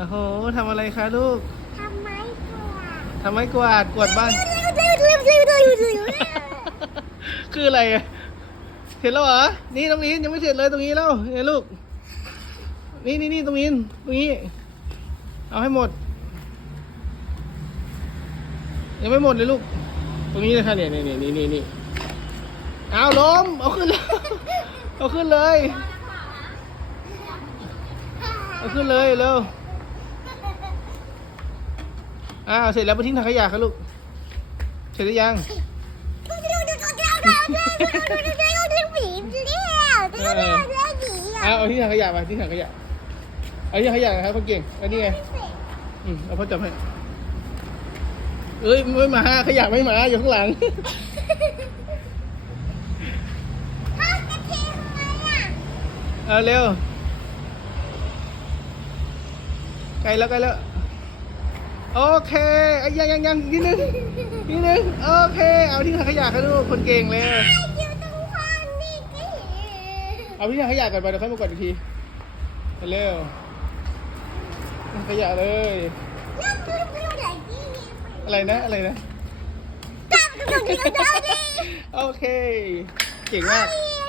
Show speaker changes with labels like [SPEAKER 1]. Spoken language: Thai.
[SPEAKER 1] โอ้โหทำอะไรคะลูก
[SPEAKER 2] ทำไมกลัว
[SPEAKER 1] ทำไมกวาดกวาดบ้าน คืออะไรอะเสร็จแล้วเหรอ นี่ตรงนี้ยังไม่เสร็จเลยตรงนี้แล้วเนี่ยลูก นี่นี่นี่ตรงนี้ตรงนี้ เอาให้หมด ยังไม่หมดเลยลูก ตรงนี้เลยค่ะเนี่ยนี่นี่นี่นี่นี่เอาล้ม เอาขึ้นเลยเอาขึ้นเลย เอาขึ้นเลยเร็ว อ้าวเสร็จแล้วไปทิ้งถังขยะครับลูก เสร็จหรือยังเอาเอาที่ถังขยะมาที่ถังขยะเอาที่ถังขยะนะครับพ่อเก่งอันนี้ไงอืมเอาพ่อจับให้เอ้ยไม่มาขยะไม่มาอยู่ข้างหลังเอาเร็วใกลแล้วใกลแล้ว โอเคไอ้ยยังยังยังอีกนิดนึงอีกนิดนึงโอเค เอาที่ถังขยะครับลูกคนเก่งเลยเอาที่ถังขยะก่อนไปเดี๋ยวค่อยมากดอีกทีไปเร็วถังขยะเลยอะไรนะอะไรนะโอเค เก่งมาก
[SPEAKER 2] Mommy.